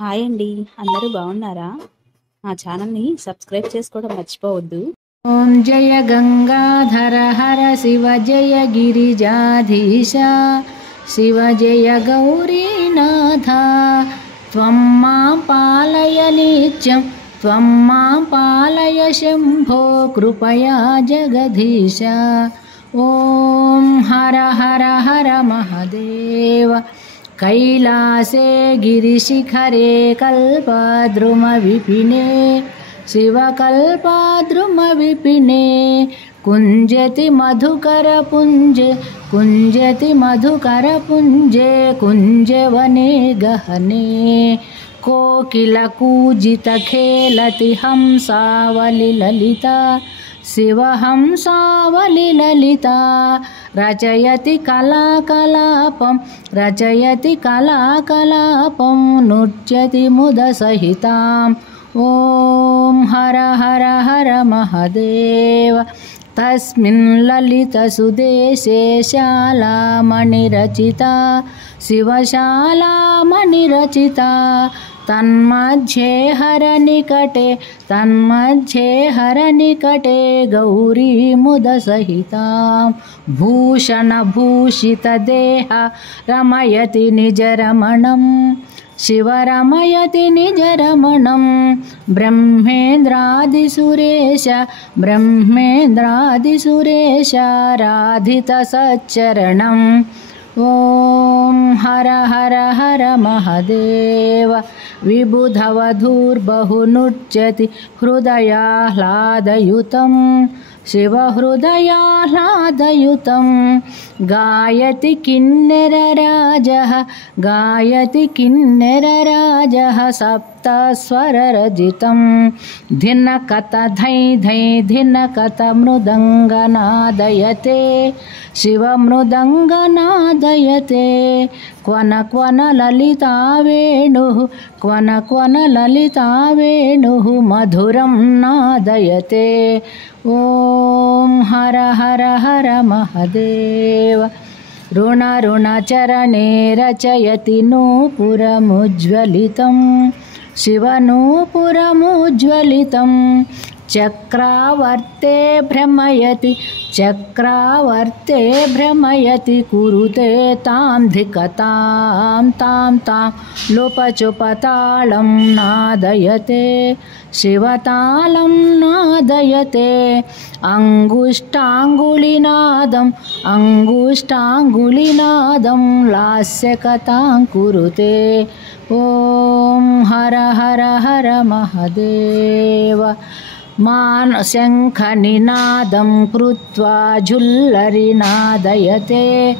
Hi అండి. అందరూ బాగున్నారా? మా ఛానల్‌ని సబ్స్క్రైబ్ చేసుకోవడం మర్చిపోవద్దు. ఓం జయ గంగాధర హర శివ జయ గిరిజాధీశ శివ జయ గౌరీనాథ త్వం మాం పాలయ నిత్యం త్వం మాం పాలయ శంభో కృపయా జగదీశ. ఓం హర హర హర మహదేవ. कैलासे गिरिशिखरे कल्पद्रुमविपिने शिवकल्पद्रुमविपिने कुञ्जति मधुकरपुञ्जे कुञ्जति मधुकरपुञ्जे कुञ्जवने गहने कोकिलकूजितखेलति हंसावलिललिता शिवहंसावलिललिता रचयति कलाकलापं नृत्यति मुदसहितां. ॐ हर हर हर महदेव. तस्मिन् ललितसुदेशे शालामणिरचिता शिवशालामणिरचिता तन्मध्ये हरनिकटे गौरी मुदसहितां. भूषणभूषितदेह रमयति निजरमणं शिवरमयति निजरमणं. ब्रह्मेन्द्रादिसुरेश ॐ हर हर हर महदेव. विबुधवधूर्बहुनृत्यति हृदयाह्लादयुतं शिवहृदयाह्लादयुतं. गायति किन्नरराजः सप्तस्वररजितं. धिनकत धै धै धिनकत मृदङ्गनादयते शिवमृदङ्गनादयते. क्वन क्वन ललिता वेणुः मधुरं नादयते. ॐ हर हर हर महदेव. ऋणचरणे रचयति नूपुरमुज्ज्वलितं शिवनूपुरमुज्ज्वलितं. चक्रावर्ते भ्रमयति कुरुते तां धिकतां तां लोपचुपतालं नादयते शिवतालं नादयते. अङ्गुष्ठाङ्गुलिनादं लास्यकथां कुरुते. ॐ हर हर हर महदेव. शङ्खनिनादं कृत्वा झुल्लरिनादयते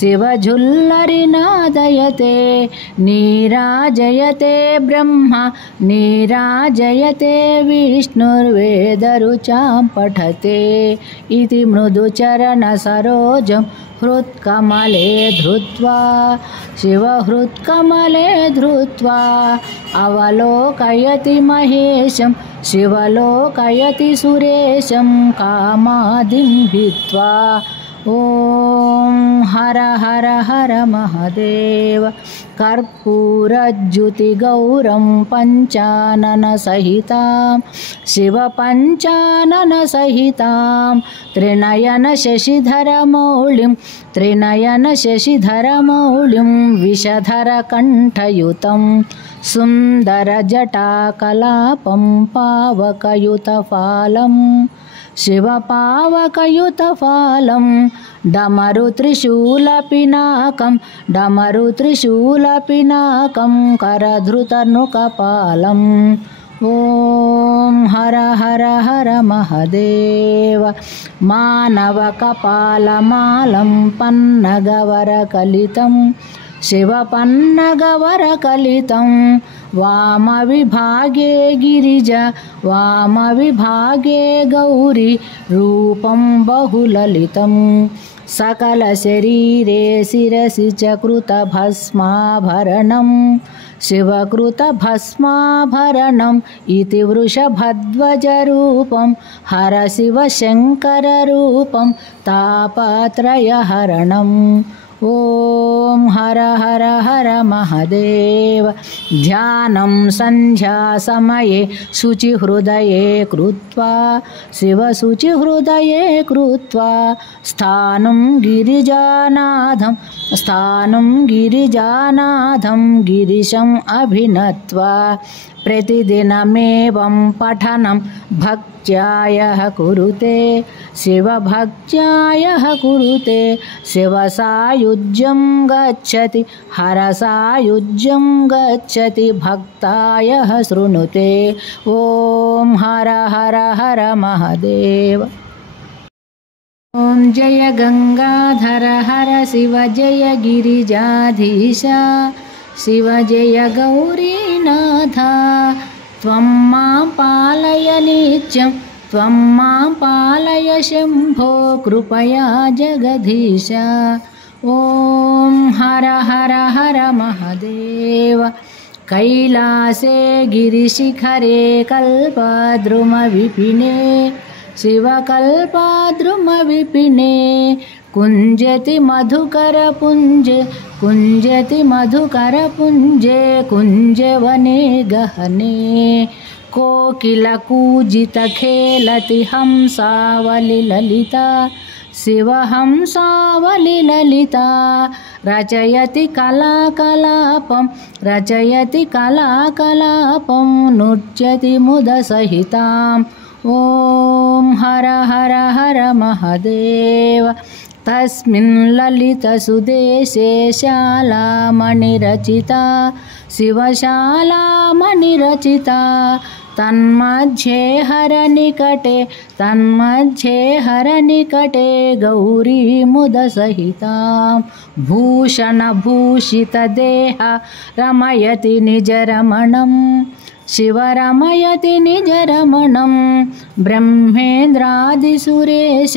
शिवझुल्लरिनादयते. नीराजयते ब्रह्मा नीराजयते विष्णुर्वेदरुचां पठते इति मृदुचरणसरोजं हृत्कमले धृत्वा शिवहृत्कमले धृत्वा. अवलोकयति महेशं शिवलोकयति सुरेशं कामादिं हित्वा. ॐ हर हर हर महदेव. कर्पूरज्युतिगौरं पञ्चाननसहितां शिवपञ्चाननसहितां. त्रिनयनशशिधरमौलिं विषधरकण्ठयुतं. सुन्दरजटाकलापं पावकयुतफालं शिवपावकयुतफालं. डमरुत्रिशूलपिनाकं करधृतनुकपालम्. ॐ हर हर हर महदेव. मानवकपालमालं पन्नगवरकलितं शिवपन्नगवरकलितं. वामविभागे गिरिजा वामविभागे गौरी रूपं बहुललितं. सकलशरीरे शिरसि च कृतभस्माभरणं शिवकृतभस्माभरणम् इति वृषभध्वजरूपं हरशिवशङ्कररूपं तापत्रयहरणम्. ॐ हर हर हर महादेव। ध्यानं सन्ध्यासमये शुचिहृदये कृत्वा शिवशुचिहृदये कृत्वा स्थानं गिरिजानाथं गिरिशम् अभिनत्वा प्रतिदिनमेवं पठनं भक्त्यायः कुरुते शिवभक्त्यायः कुरुते। शिवसायुज्यं गच्छति हरसायुज्यं गच्छति भक्तायः शृणुते। ॐ हर हर हर महादेव। ॐ जय गंगाधर हर शिव जय गिरिजाधीश शिव जय गौरीनाथ। त्वं मां पालय नित्यं त्वं मां पालय शम्भो कृपया जगदीश। ॐ हर हर हर महादेव। कैलासे गिरिशिखरे कल्पद्रुमविपिने शिवकल्पद्रुमविपिने कुञ्जति मधुकरपुञ्जे कुञ्जवने गहने। कोकिलकूजितखेलति हंसावलिललिता शिवहंसावलिललिता। रचयति कलाकलापं नृत्यति मुदसहिताम्। ॐ हर हर हर महादेव। तस्मिन् ललितसुदेशे शालामणिरचिता शिवशालामणिरचिता। तन्मध्ये हरनिकटे गौरी मुदसहितां। भूषणभूषितदेह रमयति निजरमणं शिवरमयति निजरमणं। ब्रह्मेन्द्रादिसुरेश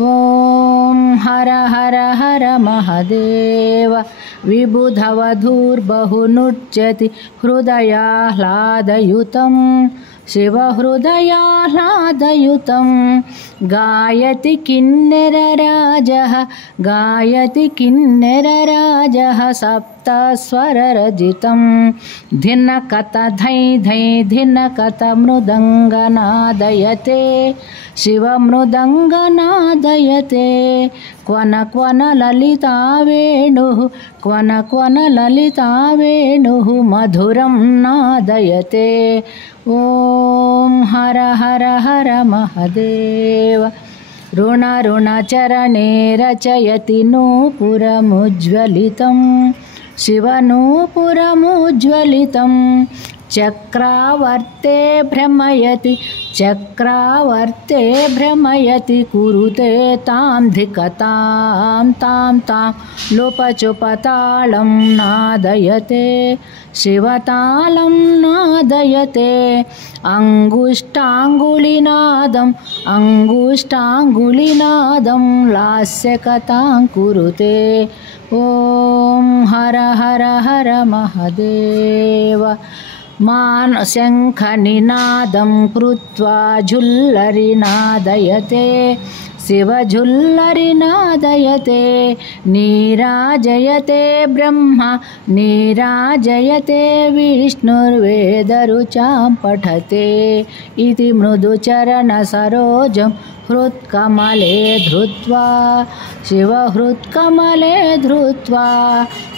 ॐ हर हर हर महादेव। विबुधवधूर्बहुनृत्यति हृदयाह्लादयुतं शिवहृदयाह्लादयुतं। गायति किन्नरराजः सप्तस्वररजितं। धिनकत धै धै धिनकत मृदङ्गनादयते शिवमृदङ्गनादयते। क्वन ललिता वेणुः मधुरं नादयते। ॐ हर हर हर महादेव। ऋणचरणे रचयति नूपुरमुज्ज्वलितं शिवनूपुरमुज्ज्वलितं। चक्रावर्ते भ्रमयति कुरुते तां धिकतां तां लोपचुपतालं नादयते शिवतालं नादयते। अङ्गुष्ठाङ्गुलिनादं लास्यकथां कुरुते। ॐ हर हर हर महादेव। शङ्खनिनादं कृत्वा झुल्लरिनादयते शिवझुल्लरिनादयते। नीराजयते ब्रह्मा नीराजयते विष्णुर्वेदरुचां पठते। इति मृदुचरणसरोजं हृत्कमले धृत्वा शिवहृत्कमले धृत्वा।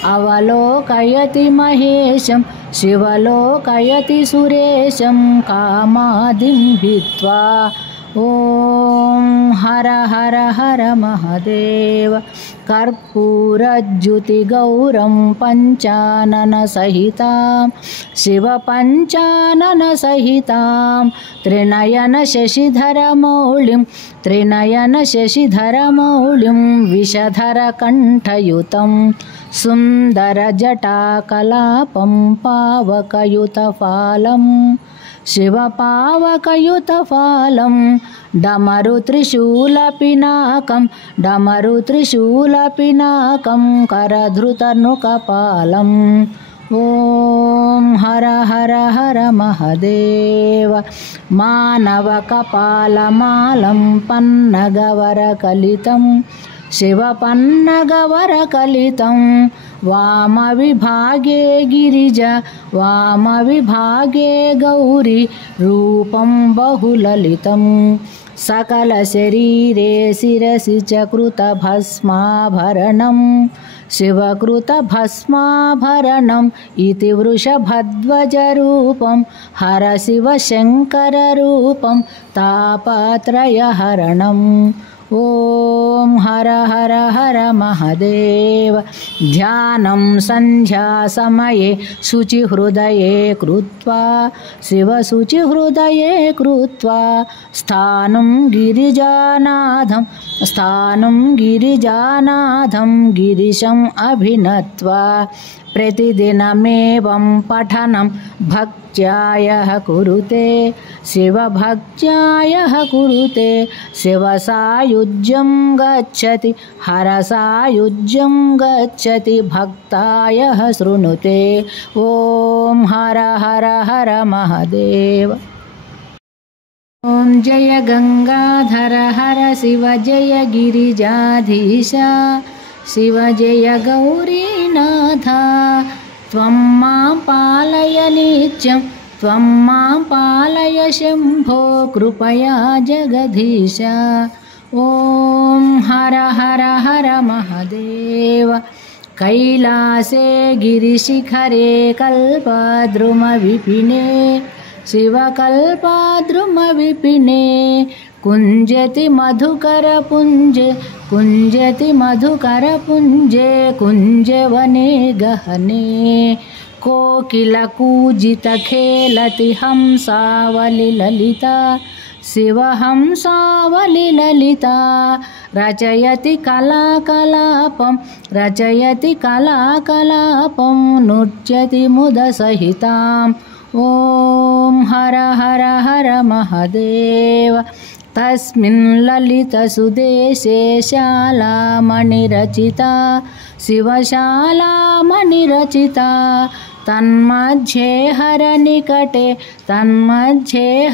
अवलोकयति महेशं शिवलोकयति सुरेशं कामादिं भित्त्वा। ॐ हर हर हर महादेव। कर्पूरज्युतिगौरं पञ्चाननसहितां शिवपञ्चाननसहितां। त्रिनयनशशिधरमौलिं विषधरकण्ठयुतं। सुन्दरजटाकलापं पावकयुतफालं शिवपावकयुतफालं। डमरुत्रिशूलपिनाकं करधृतनुकपालं। ॐ हर हर हर महदेव मानवकपालमालं पन्नगवरकलितं शिवपन्नगवरकलितं वामविभागे गिरिजा वामविभागे गौरी रूपं बहुललितं सकलशरीरे शिरसि च कृतभस्माभरणं शिवकृतभस्माभरणम् इति वृषभध्वजरूपं हर शिवशङ्कररूपं तापत्रयहरणम् ॐ हर हर हर महदेव ध्यानं सन्ध्यासमये शुचिहृदये कृत्वा शिवशुचिहृदये कृत्वा स्थानं गिरिजानाथं गिरिशम् अभिनत्वा प्रतिदिनमेवं पठनं भक्त्यायः कुरुते शिवभक्त्यायः कुरुते शिवसायुज्यं गच्छति हरसायुज्यं गच्छति भक्तायः शृणुते ॐ हर हर हर महदेव ॐ जय गंगाधर हर शिव जय गिरिजाधीश शिव जय गौरीनाथ त्वं मां पालय नित्यं त्वं मां पालय शम्भो कृपया जगदीश ॐ हर हर हर महदेव कैलासे गिरिशिखरे कल्पद्रुमविपिने शिवकल्पद्रुमविपिने कुञ्जति मधुकरपुञ्जे कुञ्जवने गहने कोकिलकूजितखेलति हंसावलिललिता शिवहंसावलिललिता रचयति कलाकलापं नृत्यति मुदसहितां ॐ हर हर हर महदेव तस्मिन् ललितसुदेशे शालामणिरचिता शिवशालामणिरचिता तन्मध्ये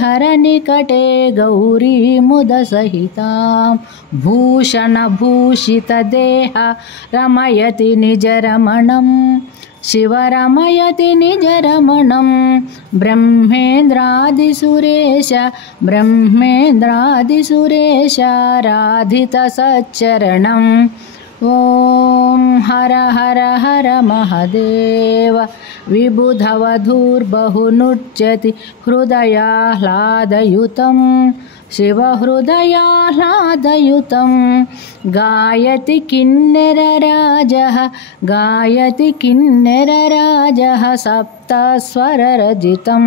हरनिकटे गौरी मुदसहितां भूषणभूषितदेहा रमयति निजरमणं शिवरमयति निजरमणं ब्रह्मेन्द्रादिसुरेश राधितसच्चरणम् ॐ हर हर हर महदेव विबुधवधूर्बहुनृत्यति हृदयाह्लादयुतं शिवहृदयाह्लादयुतं गायति किन्नरराजः सप्तस्वररजितं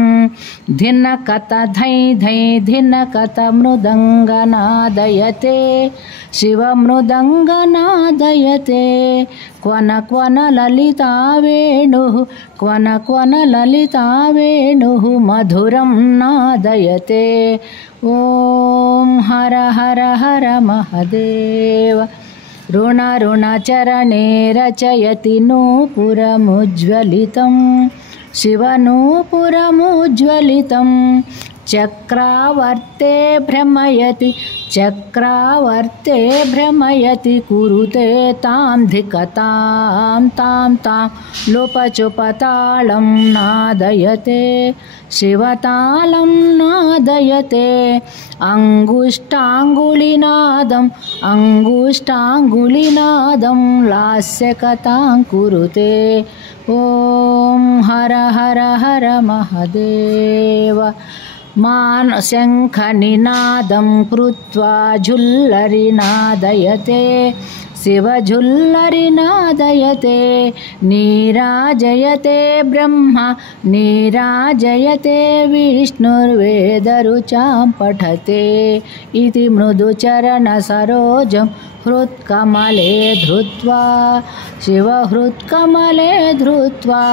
धिनकत धै धै धिनकत मृदङ्गनादयते शिवमृदङ्गनादयते क्वन क्वन ललिता वेणुः मधुरं नादयते ॐ हर हर हर महदेव ऋणचरणे रचयति नूपुरमुज्ज्वलितं शिवनूपुरमुज्ज्वलितं चक्रावर्ते भ्रमयति कुरुते तां धिकतां तां लुपचुपतालं नादयते शिवतालं नादयते अङ्गुष्टाङ्गुलिनादं लास्यकथां कुरुते ॐ हर हर हर महदेव शङ्खनिनादं कृत्वा झुल्लरिनादयते शिवझुल्लरिनादयते नीराजयते ब्रह्मा नीराजयते विष्णुर्वेदरुचां पठते इति मृदुचरणसरोजं हृत्कमले धृत्वा शिवहृत्कमले धृत्वा